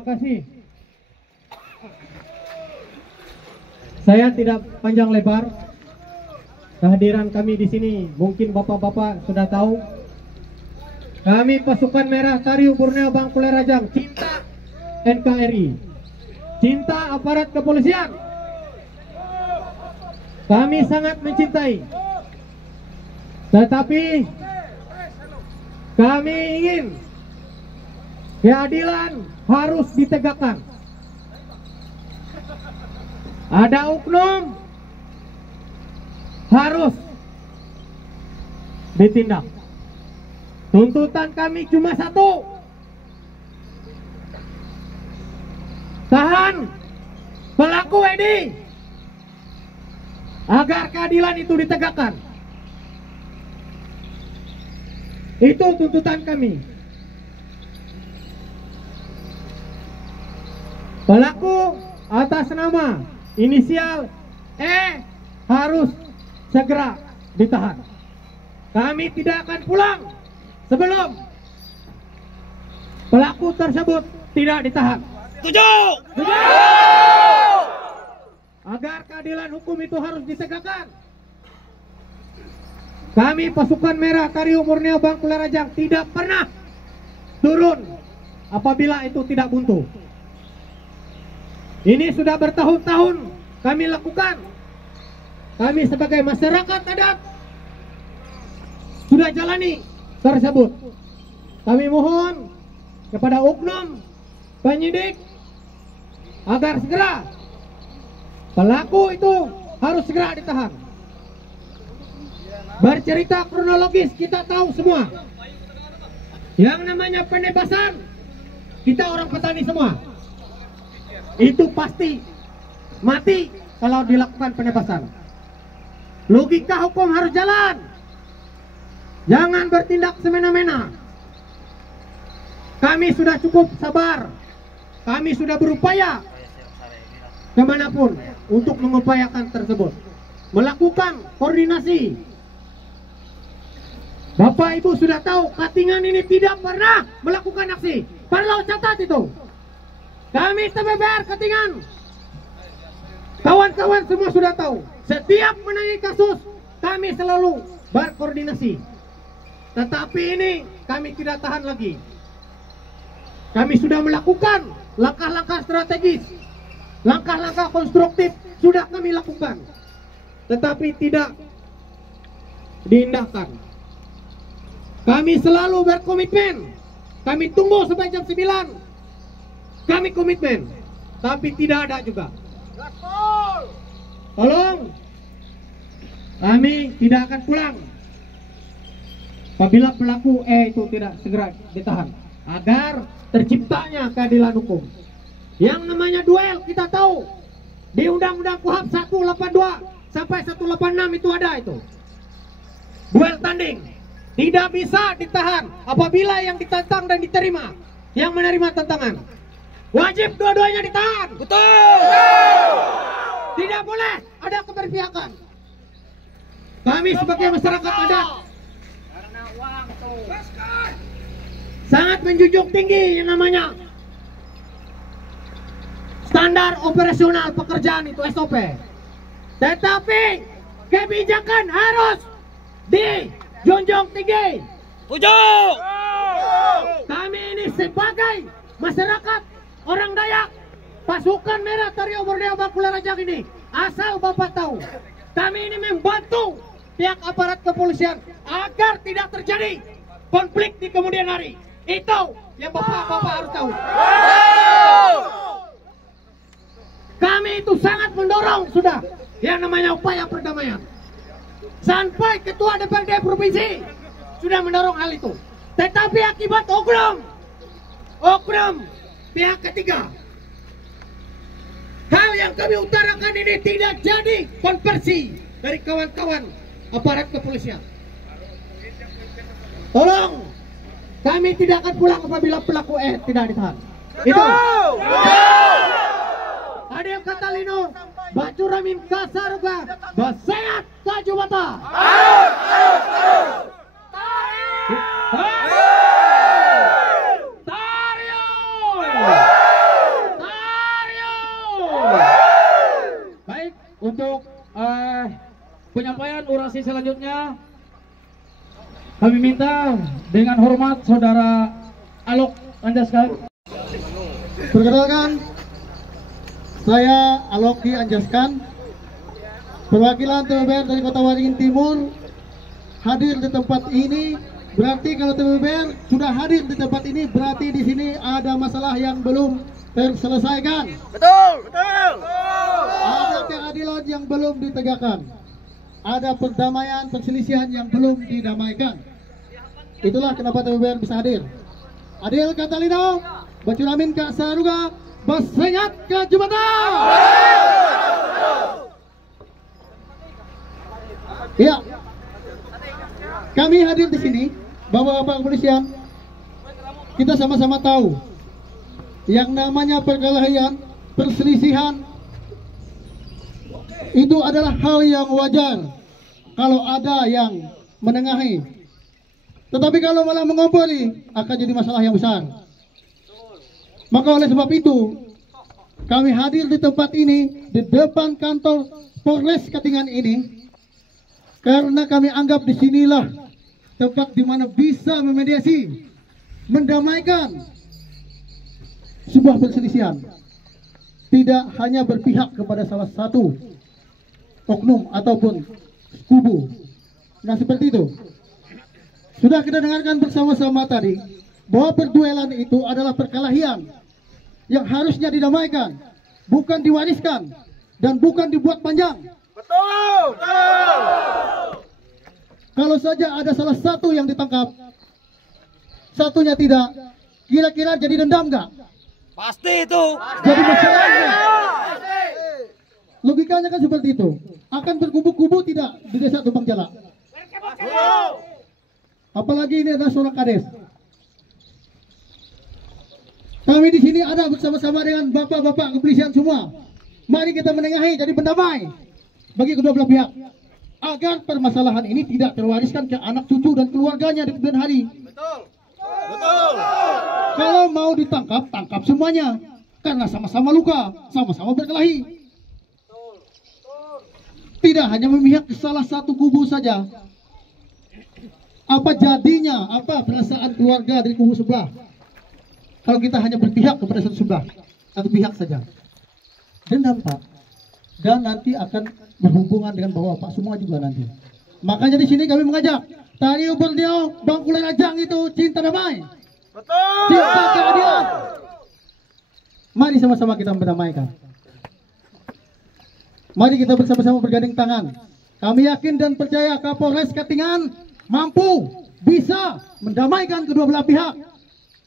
Terima kasih. Saya tidak panjang lebar. Kehadiran kami di sini mungkin bapak-bapak sudah tahu. Kami pasukan merah Tariu Borneo Bangkulai Rajang, cinta NKRI, cinta aparat kepolisian. Kami sangat mencintai. Tetapi kami ingin keadilan harus ditegakkan. Ada oknum harus ditindak. Tuntutan kami cuma satu. Tahan pelaku Edi agar keadilan itu ditegakkan. Itu tuntutan kami. Pelaku atas nama inisial E harus segera ditahan. Kami tidak akan pulang sebelum pelaku tersebut tidak ditahan. Setuju. Agar keadilan hukum itu harus ditegakkan. Kami pasukan merah Tariu Borneo Bangkulai Rajang tidak pernah turun apabila itu tidak buntu. Ini sudah bertahun-tahun kami lakukan. Kami sebagai masyarakat adat sudah jalani tersebut. Kami mohon kepada oknum penyidik agar segera pelaku itu harus segera ditahan. Bercerita kronologis kita tahu semua. Yang namanya penebasan, kita orang petani semua, itu pasti mati kalau dilakukan penebasan. Logika hukum harus jalan. Jangan bertindak semena-mena. Kami sudah cukup sabar. Kami sudah berupaya kemanapun untuk mengupayakan tersebut, melakukan koordinasi. Bapak Ibu sudah tahu Katingan ini tidak pernah melakukan aksi. Perlu catat itu. Kami TBBR Katingan, kawan-kawan semua sudah tahu. Setiap menangani kasus kami selalu berkoordinasi. Tetapi ini kami tidak tahan lagi. Kami sudah melakukan langkah-langkah strategis, langkah-langkah konstruktif sudah kami lakukan, tetapi tidak diindahkan. Kami selalu berkomitmen. Kami tunggu sampai jam 9. Kami komitmen, tapi tidak ada juga. Tolong, kami tidak akan pulang apabila pelaku E itu tidak segera ditahan, agar terciptanya keadilan hukum. Yang namanya duel kita tahu di Undang-Undang KUHP 182 sampai 186 itu ada itu. Duel tanding tidak bisa ditahan apabila yang ditantang dan diterima, yang menerima tantangan. Wajib dua-duanya ditahan. Betul. Tidak boleh ada keberpihakan. Kami sebagai masyarakat adat sangat menjunjung tinggi yang namanya standar operasional pekerjaan itu SOP. Tetapi kebijakan harus dijunjung tinggi. Setuju. Kami ini sebagai masyarakat orang Dayak, pasukan merah Tariu Borneo Bangkulai Rajang ini, asal Bapak tahu, kami ini membantu pihak aparat kepolisian agar tidak terjadi konflik di kemudian hari. Itu yang Bapak harus tahu. Kami itu sangat mendorong sudah yang namanya upaya perdamaian. Sampai Ketua DPRD Provinsi sudah mendorong hal itu. Tetapi akibat oknum pihak ketiga, hal yang kami utarakan ini tidak jadi konversi dari kawan-kawan aparat kepolisian. Tolong, kami tidak akan pulang apabila pelaku tidak ditahan. Itu. Ada yang kata Lino, baju ramin kasar basehat kaju mata. untuk penyampaian orasi selanjutnya kami minta dengan hormat Saudara Alok Anjaskan. Perkenalkan, saya Aloki Anjaskan, perwakilan TBBR dari Kota Waringin Timur, hadir di tempat ini. Berarti kalau TBBR sudah hadir di tempat ini, berarti di sini ada masalah yang belum terselesaikan. Betul, betul. Ada keadilan yang belum ditegakkan. Ada perdamaian, perselisihan yang belum didamaikan. Itulah kenapa TBBR bisa hadir. Adil Katalino, Bacuramin Kak Saruga, Basengat ke Jumatan. Iya, kami hadir di sini, Bapak-bapak kepolisian, kita sama-sama tahu yang namanya perkelahian, perselisihan itu adalah hal yang wajar kalau ada yang menengahi. Tetapi kalau malah mengompori akan jadi masalah yang besar. Maka oleh sebab itu kami hadir di tempat ini, di depan kantor Polres Katingan ini, karena kami anggap disinilah tempat di mana bisa memediasi, mendamaikan sebuah perselisihan. Tidak hanya berpihak kepada salah satu oknum ataupun kubu. Nah, seperti itu. Sudah kita dengarkan bersama-sama tadi bahwa perduelan itu adalah perkelahian yang harusnya didamaikan, bukan diwariskan dan bukan dibuat panjang. Betul, betul. Kalau saja ada salah satu yang ditangkap, satunya tidak, kira-kira jadi dendam nggak? Pasti itu. Jadi masalah nggak? Logikanya kan seperti itu. Akan berkubu-kubu tidak di desa Tumpang Jalak. Apalagi ini adalah seorang kades. Kami di sini ada bersama-sama dengan bapak-bapak kepolisian semua. Mari kita menengahi jadi pendamai bagi kedua belah pihak, agar permasalahan ini tidak terwariskan ke anak cucu dan keluarganya di kemudian hari. Betul. Betul. Kalau mau ditangkap, tangkap semuanya, karena sama-sama luka, sama-sama berkelahi. Tidak hanya memihak ke salah satu kubu saja. Apa jadinya, apa perasaan keluarga dari kubu sebelah kalau kita hanya berpihak kepada satu sebelah, satu pihak saja? Dendam, Pak. Dan nanti akan berhubungan dengan bapak-bapak semua juga nanti. Makanya di sini kami mengajak Tari Uberdio, Bang Kulen Ajang itu cinta damai, Betul. cinta keadilan. Mari sama-sama kita mendamaikan. Mari kita bersama-sama bergandeng tangan. Kami yakin dan percaya Kapolres Katingan mampu, bisa mendamaikan kedua belah pihak.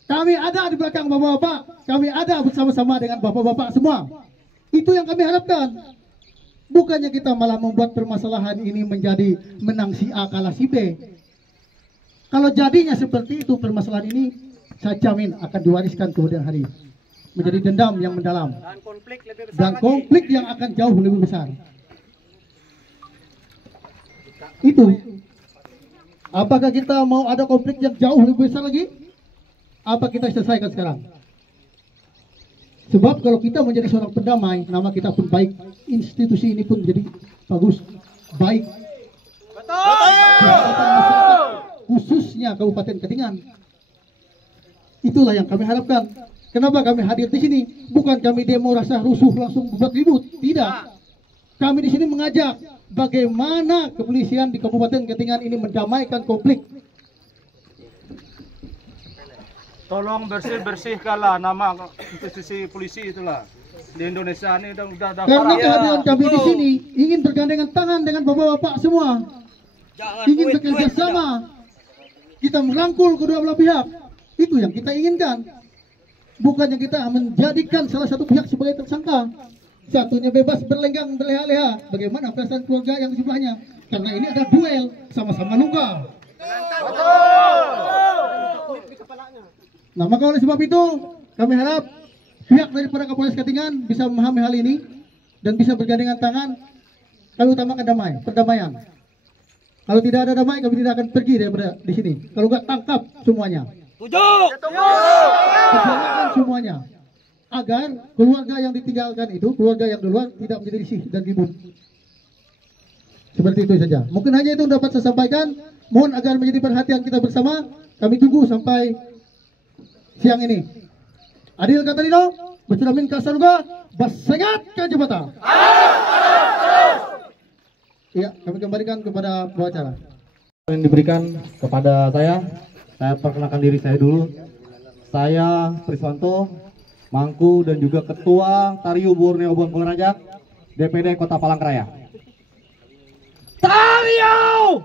Kami ada di belakang bapak-bapak, kami ada bersama-sama dengan bapak-bapak semua. Itu yang kami harapkan. Bukannya kita malah membuat permasalahan ini menjadi menang si A kalah si B. Kalau jadinya seperti itu, permasalahan ini saya jamin akan diwariskan kemudian hari menjadi dendam yang mendalam Dan konflik lebih besar dan lagi. konflik yang akan jauh lebih besar. Itu. Apakah kita mau ada konflik yang jauh lebih besar lagi? Apa kita selesaikan sekarang? Sebab kalau kita menjadi seorang pendamai, nama kita pun baik, institusi ini pun jadi bagus, baik. Betul. Kesehatan masyarakat, khususnya Kabupaten Katingan. Itulah yang kami harapkan. Kenapa kami hadir di sini? Bukan kami demo rasa rusuh langsung buat ribut, tidak. Kami di sini mengajak bagaimana kepolisian di Kabupaten Katingan ini mendamaikan konflik. Tolong bersih-bersihkanlah nama institusi polisi itulah. Di Indonesia ini udah Karena parah. kehadiran kami di sini ingin bergandengan tangan dengan bapak-bapak semua. Ingin bekerja sama. Kita merangkul kedua belah pihak. Itu yang kita inginkan. Bukannya kita menjadikan salah satu pihak sebagai tersangka. Satunya bebas berlenggang berleha-leha. Bagaimana perasaan keluarga yang sebelahnya? Karena ini ada duel, sama-sama luka. Nah, maka oleh sebab itu kami harap pihak daripada Kapolres Katingan bisa memahami hal ini dan bisa bergandengan tangan. Kami utamakan perdamaian. Kalau tidak ada damai, kami tidak akan pergi daripada di sini. Kalau nggak tangkap semuanya, Tujuh. perjuangkan semuanya. agar keluarga yang ditinggalkan itu, keluarga yang di luar tidak menjadi risih dan ribut. Seperti itu saja. Mungkin hanya itu dapat saya sampaikan. Mohon agar menjadi perhatian kita bersama. Kami tunggu sampai siang ini. Adil kata Dino, bercermin kasaruga, basengat ke jembatan. Iya, kami kembalikan kepada pembicara. Yang diberikan kepada saya perkenalkan diri saya dulu. Saya Priswanto, Mangku dan juga Ketua Tariu Borneo Bangkorajak, DPD Kota Palangkaraya. Tariu!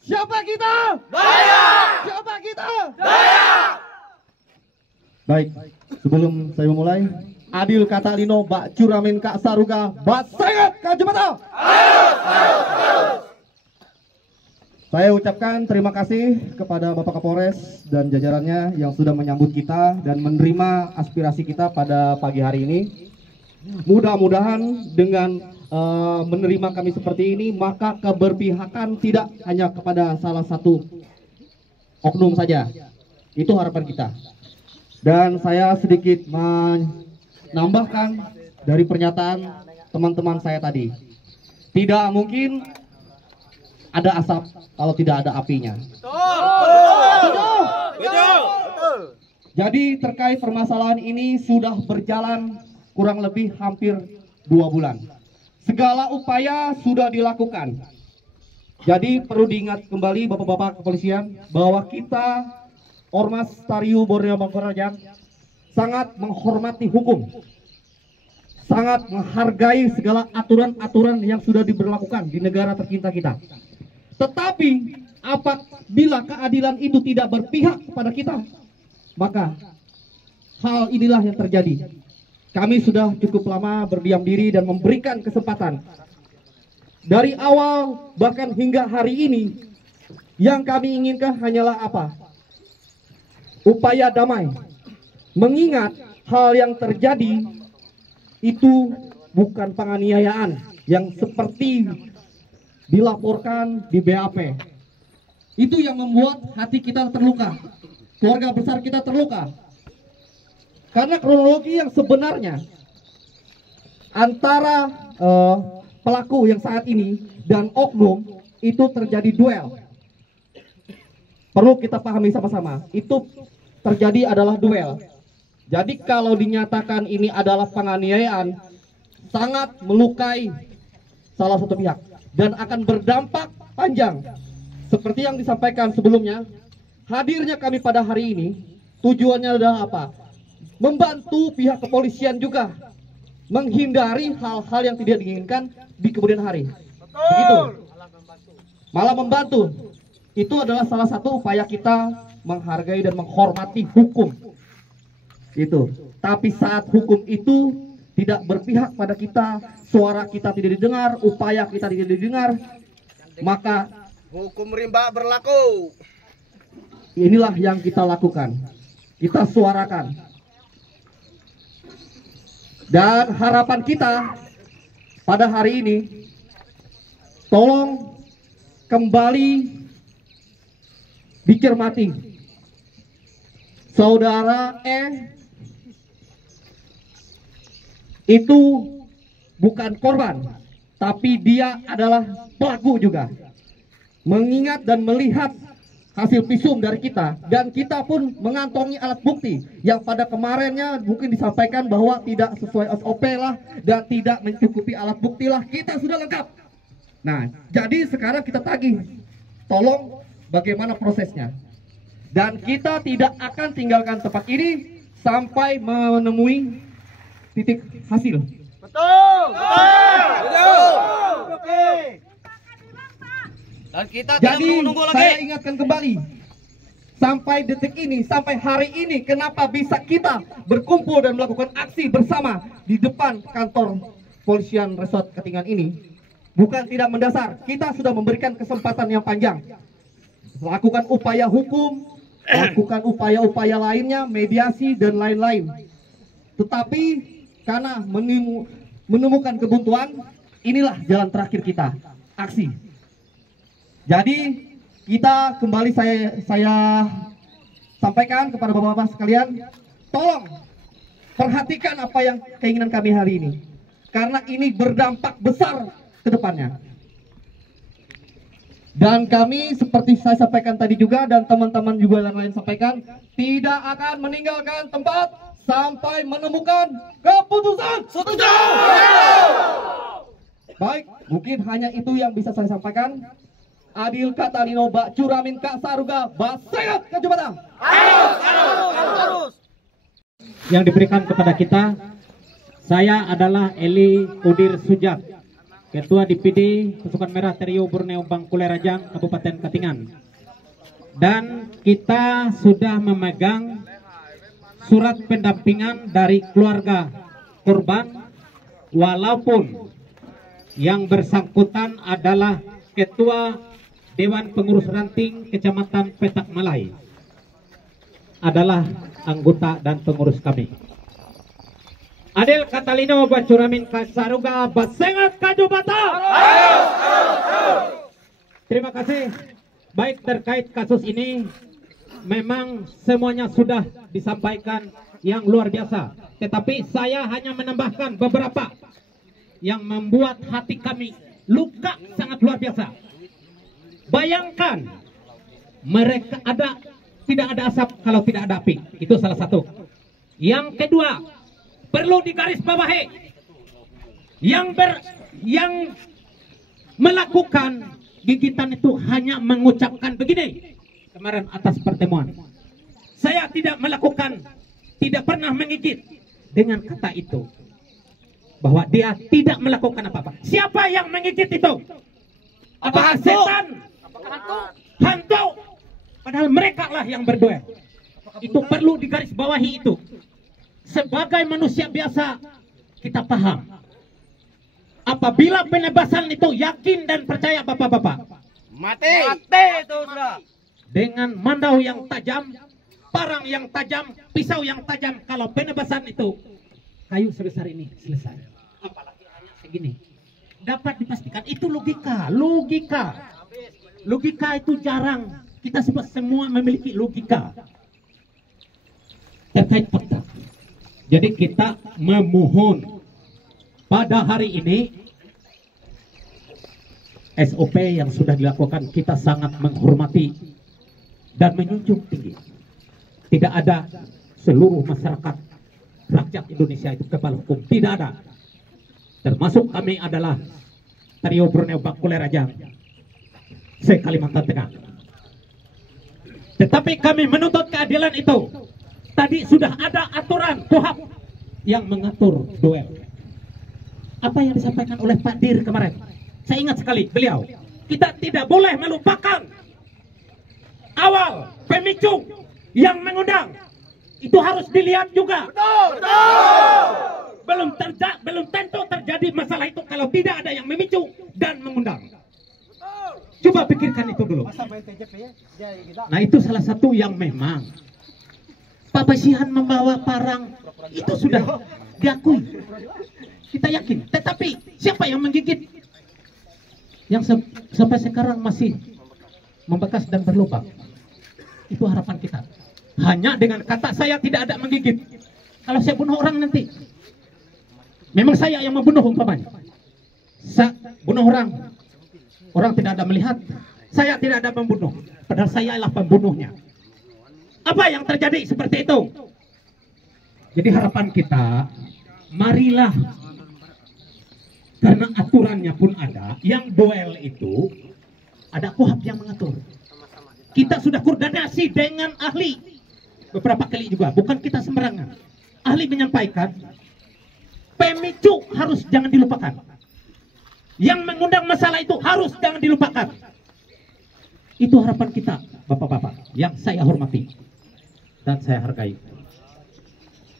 Siapa kita? Dayak! Siapa kita? Dayak! Baik, sebelum saya memulai, Adil kata Lino, Bak Curamin Kak Saruga, Basengat Kak Jembatan. Saya ucapkan terima kasih kepada Bapak Kapolres dan jajarannya yang sudah menyambut kita dan menerima aspirasi kita pada pagi hari ini. Mudah-mudahan dengan menerima kami seperti ini, maka keberpihakan tidak hanya kepada salah satu oknum saja. Itu harapan kita. Dan saya sedikit menambahkan dari pernyataan teman-teman saya tadi. Tidak mungkin ada asap kalau tidak ada apinya. Betul. Jadi terkait permasalahan ini sudah berjalan kurang lebih hampir 2 bulan. Segala upaya sudah dilakukan. Jadi perlu diingat kembali Bapak-bapak kepolisian bahwa kita Ormas Tariu Borneo Bangkorajak sangat menghormati hukum, sangat menghargai segala aturan-aturan yang sudah diberlakukan di negara tercinta kita. Tetapi apabila keadilan itu tidak berpihak kepada kita, maka hal inilah yang terjadi. Kami sudah cukup lama berdiam diri dan memberikan kesempatan. Dari awal bahkan hingga hari ini, yang kami inginkan hanyalah apa? Upaya damai. Mengingat hal yang terjadi itu bukan penganiayaan yang seperti dilaporkan di BAP. Itu yang membuat hati kita terluka, keluarga besar kita terluka. Karena kronologi yang sebenarnya antara pelaku yang saat ini dan oknum itu terjadi duel. Perlu kita pahami sama-sama, itu terjadi adalah duel. Jadi kalau dinyatakan ini adalah penganiayaan, sangat melukai salah satu pihak dan akan berdampak panjang. Seperti yang disampaikan sebelumnya, hadirnya kami pada hari ini tujuannya adalah apa? Membantu pihak kepolisian juga menghindari hal-hal yang tidak diinginkan di kemudian hari. Begitu. Malah membantu. Itu adalah salah satu upaya kita menghargai dan menghormati hukum. Itu. Tapi saat hukum itu tidak berpihak pada kita, suara kita tidak didengar, upaya kita tidak didengar, maka hukum rimba berlaku. Inilah yang kita lakukan. Kita suarakan. Dan harapan kita pada hari ini, tolong kembali dicermati. Saudara itu bukan korban, tapi dia adalah pelaku juga. Mengingat dan melihat hasil visum dari kita, dan kita pun mengantongi alat bukti yang pada kemarinnya mungkin disampaikan bahwa tidak sesuai SOP lah dan tidak mencukupi alat bukti lah, kita sudah lengkap. Nah, jadi sekarang kita tagih, tolong bagaimana prosesnya, dan kita tidak akan tinggalkan tempat ini sampai menemui titik hasil. Betul. Oke. Dan kita tidak Jadi menunggu lagi. saya ingatkan kembali, sampai detik ini, sampai hari ini, kenapa bisa kita berkumpul dan melakukan aksi bersama di depan kantor polisian Resort Katingan ini? Bukan tidak mendasar, kita sudah memberikan kesempatan yang panjang, lakukan upaya hukum, lakukan upaya-upaya lainnya, mediasi dan lain-lain. Tetapi karena menemukan kebuntuan, inilah jalan terakhir kita, aksi. Jadi kita kembali saya sampaikan kepada bapak-bapak sekalian, tolong perhatikan apa yang keinginan kami hari ini, karena ini berdampak besar ke depannya. Dan kami seperti saya sampaikan tadi juga, dan teman-teman juga yang lain sampaikan, tidak akan meninggalkan tempat sampai menemukan keputusan. Setuju. Baik, mungkin hanya itu yang bisa saya sampaikan. Adil Katalino Bak Curamin Kak Saruga Basengat Kejabatan. Harus. Yang diberikan kepada kita, saya adalah Eli Udir Sujat, Ketua DPD Pasukan Merah Trio Borneo Bangkulai Rajang, Kabupaten Katingan. Dan kita sudah memegang surat pendampingan dari keluarga korban, walaupun yang bersangkutan adalah Ketua Dewan Pengurus Ranting Kecamatan Petak Malai, adalah anggota dan pengurus kami. Adil Katalino Bacuramin Kasaruga Basengat Kajubata. Terima kasih. Baik, terkait kasus ini memang semuanya sudah disampaikan yang luar biasa, tetapi saya hanya menambahkan beberapa yang membuat hati kami luka sangat luar biasa. Bayangkan, mereka tidak ada asap kalau tidak ada api. Itu salah satu. Yang kedua, perlu digarisbawahi, yang melakukan gigitan itu hanya mengucapkan begini kemarin atas pertemuan. Saya tidak melakukan, tidak pernah menggigit dengan kata itu, bahwa dia tidak melakukan apa-apa. Siapa yang menggigit itu? Apakah setan? Hantu? Padahal mereka lah yang berduel. Itu perlu digarisbawahi itu. Sebagai manusia biasa, kita paham. Apabila penebasan itu yakin dan percaya bapak-bapak, Mati itu sudah. dengan mandau yang tajam, parang yang tajam, pisau yang tajam, kalau penebasan itu kayu sebesar ini selesai. Apalagi hanya segini. Dapat dipastikan itu logika. Logika itu jarang. Kita semua memiliki logika terkait fakta. Jadi kita memohon pada hari ini, SOP yang sudah dilakukan kita sangat menghormati dan menjunjung tinggi. Tidak ada seluruh masyarakat rakyat Indonesia itu kepala hukum, tidak ada. Termasuk kami adalah Trio Borneo Bangkulai Rajang, se-Kalimantan Tengah. Tetapi kami menuntut keadilan itu. Tadi sudah ada aturan KUHAP yang mengatur duel. Apa yang disampaikan oleh Pak Dir kemarin, saya ingat sekali beliau. Kita tidak boleh melupakan awal pemicu yang mengundang. Itu harus dilihat juga. Belum tentu terjadi masalah itu kalau tidak ada yang memicu dan mengundang. Coba pikirkan itu dulu. Nah, itu salah satu yang memang Pak Basihan membawa parang itu sudah diakui. Kita yakin. Tetapi siapa yang menggigit? Yang sampai sekarang masih membekas dan berlubang. Itu harapan kita. Hanya dengan kata saya tidak ada menggigit. Kalau saya bunuh orang nanti, memang saya yang membunuh umpamanya. Bunuh orang tidak ada melihat. Saya tidak ada membunuh. Padahal saya adalah pembunuhnya. Apa yang terjadi seperti itu? Jadi harapan kita, marilah, karena aturannya pun ada, yang duel itu ada KUHAP yang mengatur. Kita sudah koordinasi dengan ahli beberapa kali juga, bukan kita sembarangan. Ahli menyampaikan pemicu harus jangan dilupakan. Yang mengundang masalah itu harus jangan dilupakan. Itu harapan kita, bapak-bapak, yang saya hormati dan saya hargai.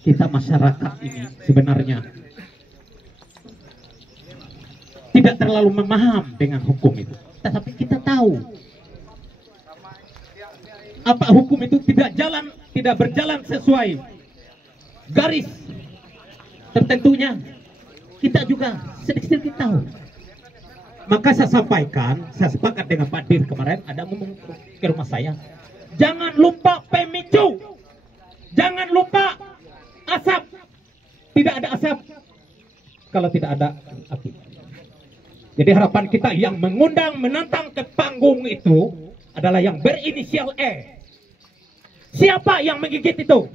Kita masyarakat ini sebenarnya tidak terlalu memaham dengan hukum itu, tetapi kita tahu apa hukum itu tidak berjalan sesuai garis tertentunya. Kita juga sedikit-sedikit tahu. Maka saya sampaikan, saya sepakat dengan Pak Dir kemarin, ada ngomong ke rumah saya, jangan lupa pemicu, jangan lupa asap. Tidak ada asap kalau tidak ada api. Jadi harapan kita yang mengundang menantang ke panggung itu adalah yang berinisial E. Siapa yang menggigit itu?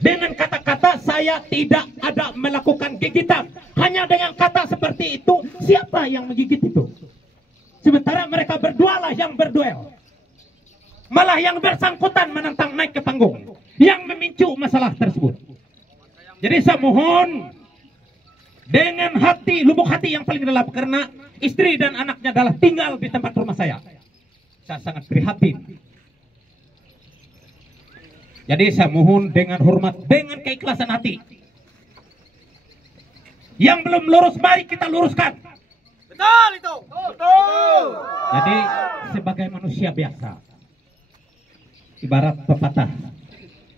Dengan kata-kata saya tidak ada melakukan gigitan. Hanya dengan kata seperti itu, siapa yang menggigit itu? Sementara mereka berdua lah yang berduel. Malah yang bersangkutan menantang naik ke panggung, yang memicu masalah tersebut. Jadi saya mohon dengan hati, lubuk hati yang paling dalam, karena istri dan anaknya adalah tinggal di tempat rumah saya. Saya sangat prihatin. Jadi saya mohon dengan hormat, dengan keikhlasan hati. Yang belum lurus, mari kita luruskan. Betul itu. Betul. Jadi sebagai manusia biasa, ibarat pepatah,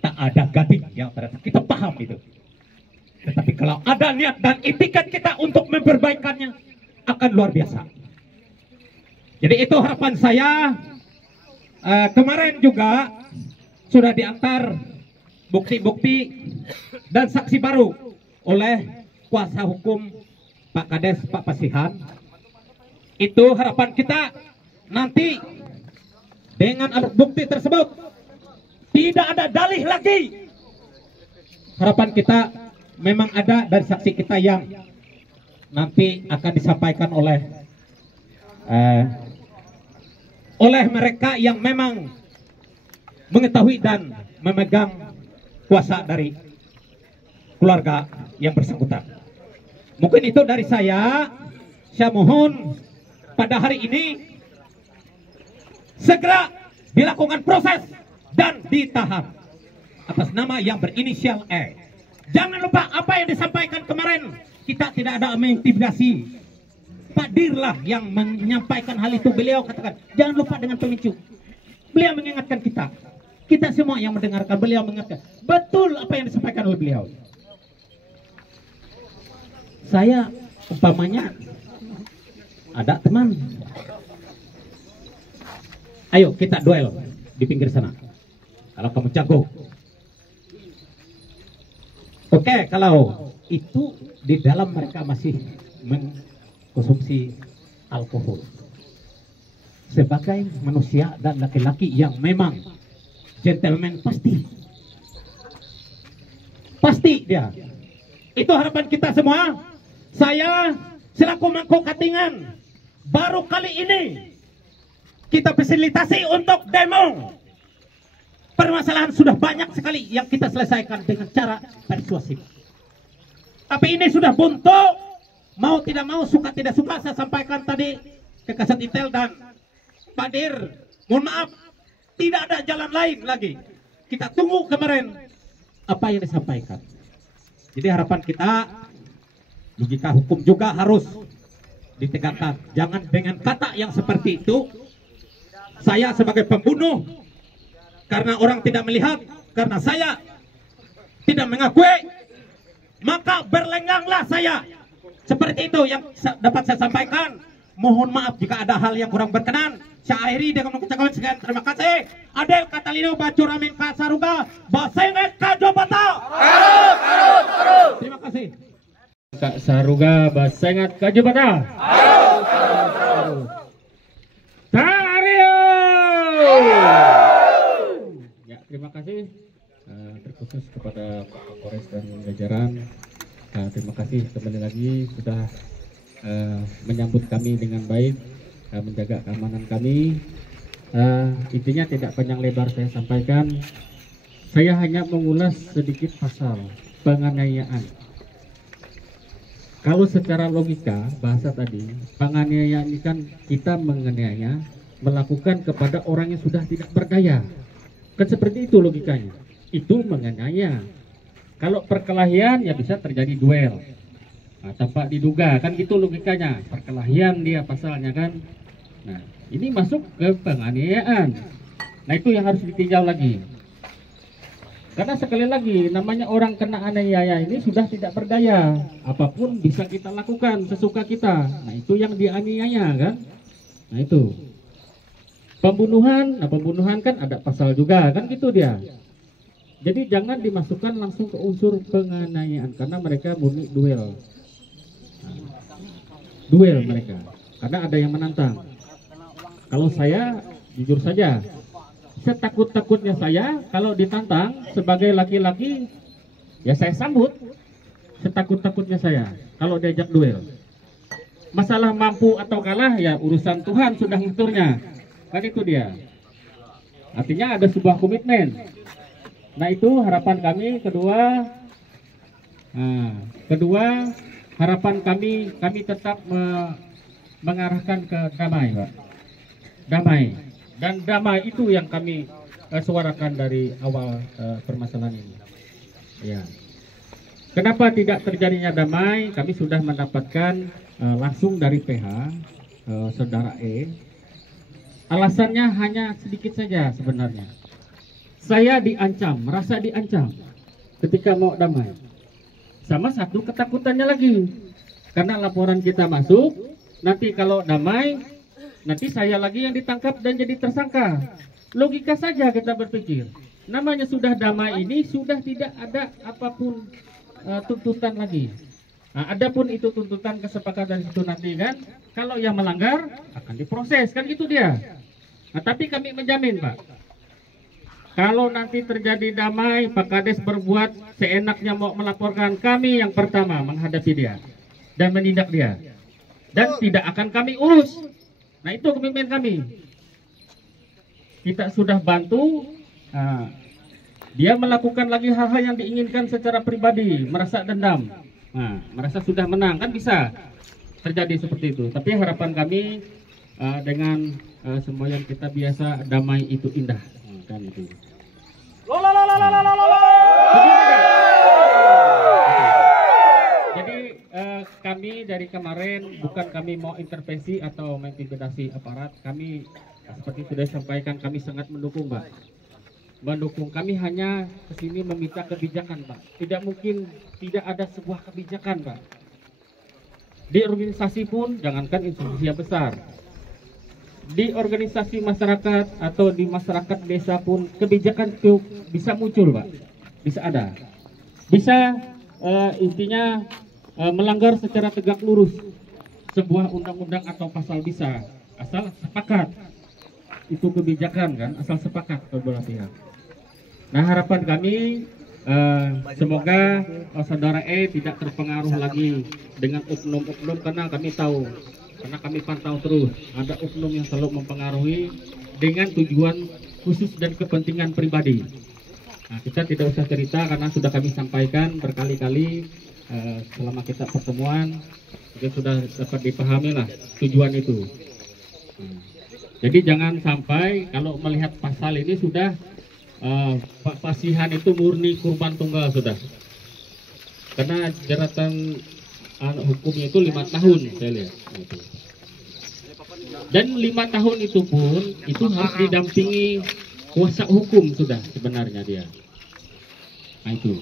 tak ada gading yang ternyata kita paham itu. Tetapi kalau ada niat dan itikat kita untuk memperbaikannya, akan luar biasa. Jadi itu harapan saya. Kemarin juga sudah diantar bukti-bukti dan saksi baru oleh kuasa hukum Pak Kades, Pak Pasihan. Itu harapan kita nanti dengan alat bukti tersebut tidak ada dalih lagi. Harapan kita memang ada dari saksi kita yang nanti akan disampaikan oleh mereka yang memang mengetahui dan memegang kuasa dari keluarga yang bersangkutan. Mungkin itu dari saya. Saya mohon pada hari ini segera dilakukan proses dan ditahan atas nama yang berinisial E. Jangan lupa apa yang disampaikan kemarin, kita tidak ada mengintimidasi. Pak Dirlah yang menyampaikan hal itu. Beliau katakan jangan lupa dengan pemicu. Beliau mengingatkan kita. Kita semua yang mendengarkan, beliau mengingatkan. Betul apa yang disampaikan oleh beliau. Saya umpamanya ada teman, ayo kita duel di pinggir sana. Kalau kamu jago. Oke, kalau itu di dalam mereka masih mengkonsumsi alkohol. Sebagai manusia dan laki-laki yang memang gentleman, pasti dia. Itu harapan kita semua. Saya selaku Mangko Katingan baru kali ini kita fasilitasi untuk demo. Permasalahan sudah banyak sekali yang kita selesaikan dengan cara persuasif. Tapi ini sudah buntu, mau tidak mau, suka tidak suka. Saya sampaikan tadi ke Kasat Intel dan Pak Dir, mohon maaf, tidak ada jalan lain lagi. Kita tunggu kemarin apa yang disampaikan. Jadi harapan kita, logika hukum juga harus ditegakkan. Jangan dengan kata yang seperti itu. Saya sebagai pembunuh, karena orang tidak melihat, karena saya tidak mengakui, maka berlengganglah saya. Seperti itu yang dapat saya sampaikan. Mohon maaf jika ada hal yang kurang berkenan. Saya akhiri dengan mengucapkan sekian terima kasih. Adel Katalino Bacuramin Kasaruga Basenget Kajobata. Terima kasih. Kak Saruga Basengat Kajobata. Tario. Ya, terima kasih terkhusus kepada Pak Kapolres dan jajaran. Terima kasih kembali lagi sudah menyambut kami dengan baik, menjaga keamanan kami. Intinya tidak panjang lebar saya sampaikan. Saya hanya mengulas sedikit pasal penganiayaan. Kalau secara logika bahasa tadi, penganiayaan ini kan kita menganiaya, melakukan kepada orang yang sudah tidak berdaya. Kan seperti itu logikanya. Itu menganiaya. Kalau perkelahian ya bisa terjadi duel. Tanpa diduga, kan gitu logikanya. Perkelahian dia pasalnya kan. Nah, ini masuk ke penganiayaan. Nah, itu yang harus ditinjau lagi. Karena sekali lagi, namanya orang kena aniaya ini sudah tidak berdaya. Apapun bisa kita lakukan sesuka kita. Nah, itu yang dianiaya kan. Nah, itu. Pembunuhan, nah pembunuhan kan ada pasal juga, kan gitu dia. Jadi jangan dimasukkan langsung ke unsur penganiayaan karena mereka murni duel. Duel mereka karena ada yang menantang. Kalau saya jujur saja, setakut-takutnya saya kalau ditantang sebagai laki-laki, ya saya sambut. Setakut-takutnya saya kalau diajak duel. Masalah mampu atau kalah ya urusan Tuhan sudah ngaturnya. Kan itu dia. Artinya ada sebuah komitmen. Nah itu harapan kami. Kedua harapan kami tetap mengarahkan ke damai, Pak. Damai. Dan damai itu yang kami suarakan dari awal permasalahan ini. Ya. Kenapa tidak terjadinya damai? Kami sudah mendapatkan langsung dari PH saudara E. Alasannya hanya sedikit saja sebenarnya. Saya diancam, merasa diancam ketika mau damai. Sama satu ketakutannya lagi. Karena laporan kita masuk, nanti kalau damai, nanti saya lagi yang ditangkap dan jadi tersangka. Logika saja kita berpikir. Namanya sudah damai ini, sudah tidak ada apapun tuntutan lagi. Nah, adapun itu tuntutan kesepakatan itu nanti kan, kalau yang melanggar akan diproses, kan gitu dia. Nah, tapi kami menjamin, Pak. Kalau nanti terjadi damai, Pak Kades berbuat seenaknya mau melaporkan, kami yang pertama menghadapi dia dan menindak dia. Dan tidak akan kami urus. Nah itu komitmen kami. Kita sudah bantu, dia melakukan lagi hal-hal yang diinginkan secara pribadi, merasa dendam. Nah, merasa sudah menang, kan bisa terjadi seperti itu. Tapi harapan kami dengan semua yang kita biasa, damai itu indah. Kan itu. Jadi kami dari kemarin bukan kami mau intervensi atau mengintimidasi aparat. Kami seperti sudah disampaikan, kami sangat mendukung, Pak. Mendukung, kami hanya kesini meminta kebijakan, Pak. Tidak mungkin tidak ada sebuah kebijakan, Pak. Di organisasi pun, jangankan institusi yang besar, di organisasi masyarakat atau di masyarakat desa pun kebijakan itu bisa muncul, Pak. Bisa ada. Bisa intinya melanggar secara tegak lurus sebuah undang-undang atau pasal bisa, asal sepakat. Itu kebijakan kan, asal sepakat kedua pihak. Nah harapan kami semoga saudara E tidak terpengaruh lagi dengan oknum-oknum, karena kami tahu, karena kami pantau terus ada oknum yang selalu mempengaruhi dengan tujuan khusus dan kepentingan pribadi. Nah, kita tidak usah cerita karena sudah kami sampaikan berkali-kali selama kita pertemuan, mungkin sudah dapat dipahami lah tujuan itu. Jadi jangan sampai kalau melihat pasal ini sudah Pak Pasihan itu murni kurban tunggal sudah, karena jeratan hukumnya itu 5 tahun saya lihat. Dan 5 tahun itu pun itu harus didampingi kuasa hukum sudah sebenarnya dia. Nah itu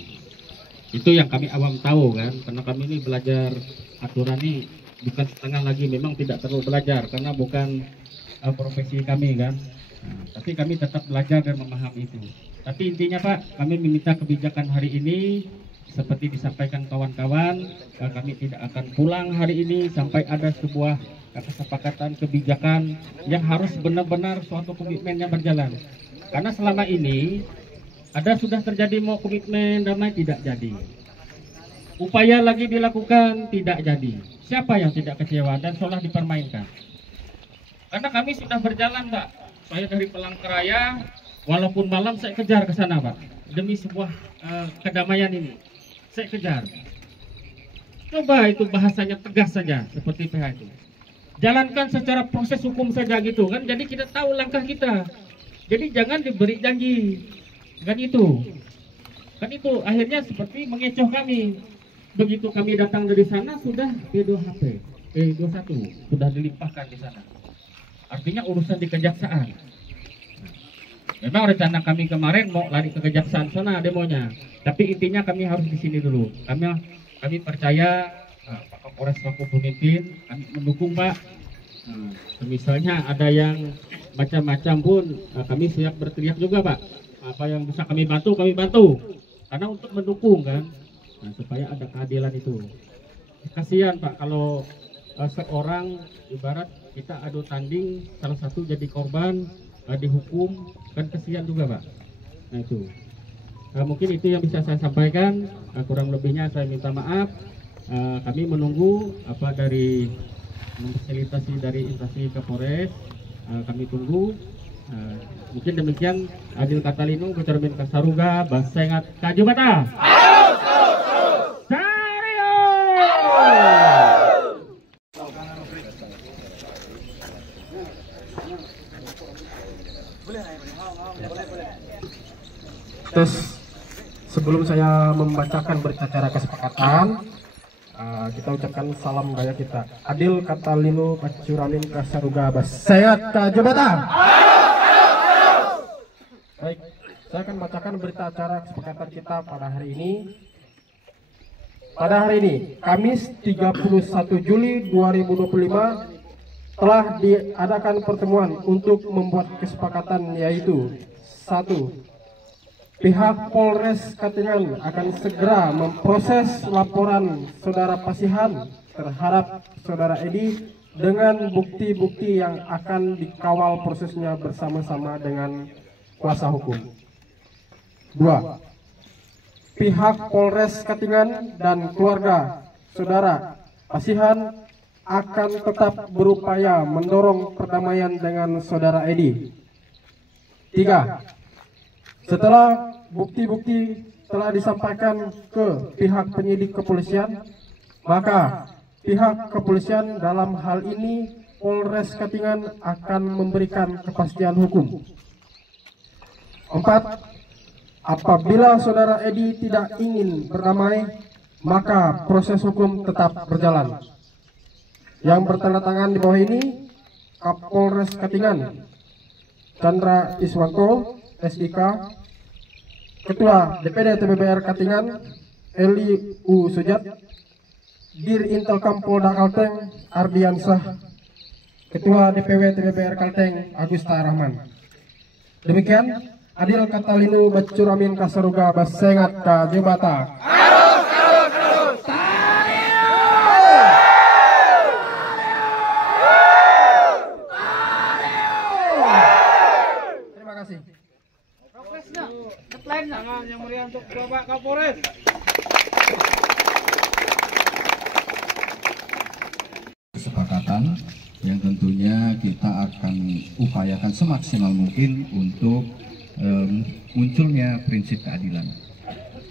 yang kami awam tahu kan, karena kami ini belajar aturan ini bukan setengah lagi, memang tidak terlalu belajar karena bukan profesi kami kan. Nah, tapi kami tetap belajar dan memahami itu. Tapi intinya Pak, kami meminta kebijakan hari ini seperti disampaikan kawan-kawan, kami tidak akan pulang hari ini sampai ada sebuah kesepakatan kebijakan yang harus benar-benar suatu komitmen yang berjalan. Karena selama ini ada sudah terjadi mau komitmen damai tidak jadi. Upaya lagi dilakukan tidak jadi. Siapa yang tidak kecewa dan seolah dipermainkan? Karena kami sudah berjalan, Pak. Saya dari Palangkaraya, walaupun malam saya kejar ke sana, Pak. Demi sebuah kedamaian ini. Saya kejar. Coba itu bahasanya tegas saja, seperti PH itu. Jalankan secara proses hukum saja gitu kan. Jadi kita tahu langkah kita. Jadi jangan diberi janji. Kan itu. Kan itu akhirnya seperti mengecoh kami. Begitu kami datang dari sana sudah P2HP, P21 sudah dilimpahkan di sana. Artinya urusan di kejaksaan. Memang rencana kami kemarin mau lari ke kejaksaan sana demonya. Tapi intinya kami harus di sini dulu. Kami percaya Pak Kapolres selaku pemimpin, kami mendukung Pak. Misalnya ada yang macam-macam pun kami siap berteriak juga Pak. apa yang bisa kami bantu, karena untuk mendukung kan, nah, supaya ada keadilan itu. Kasihan Pak kalau seorang ibarat kita adu tanding, salah satu jadi korban, dihukum, kan kasihan juga Pak. Nah itu, mungkin itu yang bisa saya sampaikan. Kurang lebihnya saya minta maaf. Kami menunggu apa dari memfasilitasi dari instansi Kapolres. Kami tunggu. Mungkin demikian. Adil Katalino, Cermin Kasaruga, Basengat Kajubata. Sario. Terus sebelum saya membacakan berita acara kesepakatan, kita ucapkan salam gaya kita. Adil Katalino Bacuramin Kasaruga Basengat Kajubata. Baik, saya akan bacakan berita acara kesepakatan kita pada hari ini. Pada hari ini, Kamis 31 Juli 2025 telah diadakan pertemuan untuk membuat kesepakatan, yaitu 1. Pihak Polres Katingan akan segera memproses laporan saudara Pasihan terhadap saudara Edi dengan bukti-bukti yang akan dikawal prosesnya bersama-sama dengan kuasa hukum. 2. Pihak Polres Katingan dan keluarga saudara Pasihan akan tetap berupaya mendorong perdamaian dengan saudara Edi. 3. Setelah bukti-bukti telah disampaikan ke pihak penyidik kepolisian, maka pihak kepolisian dalam hal ini Polres Katingan akan memberikan kepastian hukum. 4. Apabila saudara Edi tidak ingin berdamai, maka proses hukum tetap berjalan. Yang bertanda tangan di bawah ini Kapolres Katingan Chandra Iswanto, SIK, Ketua DPD TBBR Katingan Eli U. Sujat, Dir Intelkam Polda Kalteng Ardiansah, Ketua DPW TBBR Kalteng Agusta Rahman. Demikian, Adil Katalino Bacuramin Kasaruga Basengat Kajubata. Terima kasih. Tangan yang meriah untuk Bapak Kapolres. Kesepakatan yang tentunya kita akan upayakan semaksimal mungkin untuk munculnya prinsip keadilan.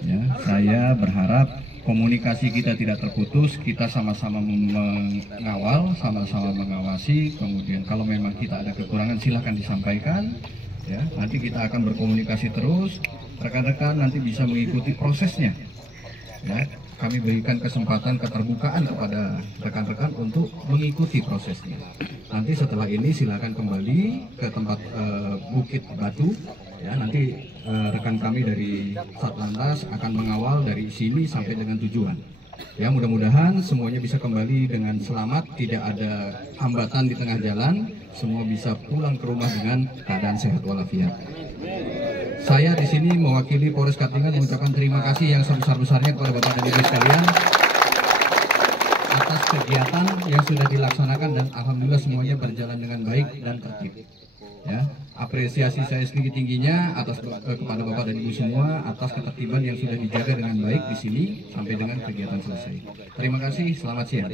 Ya, saya berharap komunikasi kita tidak terputus, kita sama-sama mengawal, sama-sama mengawasi. Kemudian kalau memang kita ada kekurangan silahkan disampaikan. Ya, nanti kita akan berkomunikasi terus. Rekan-rekan nanti bisa mengikuti prosesnya. Ya, kami berikan kesempatan keterbukaan kepada rekan-rekan untuk mengikuti prosesnya. Nanti setelah ini silakan kembali ke tempat Bukit Batu. Ya, nanti rekan kami dari Satlantas akan mengawal dari sini sampai dengan tujuan. Ya, mudah-mudahan semuanya bisa kembali dengan selamat, tidak ada hambatan di tengah jalan, semua bisa pulang ke rumah dengan keadaan sehat walafiat. Saya di sini mewakili Polres Katingan mengucapkan terima kasih yang sebesar-besarnya kepada Bapak dan Ibu sekalian atas kegiatan yang sudah dilaksanakan dan alhamdulillah semuanya berjalan dengan baik dan tertib. Ya, apresiasi saya setinggi-tingginya atas kepada Bapak dan Ibu semua atas ketertiban yang sudah dijaga dengan baik di sini sampai dengan kegiatan selesai. Terima kasih, selamat siang.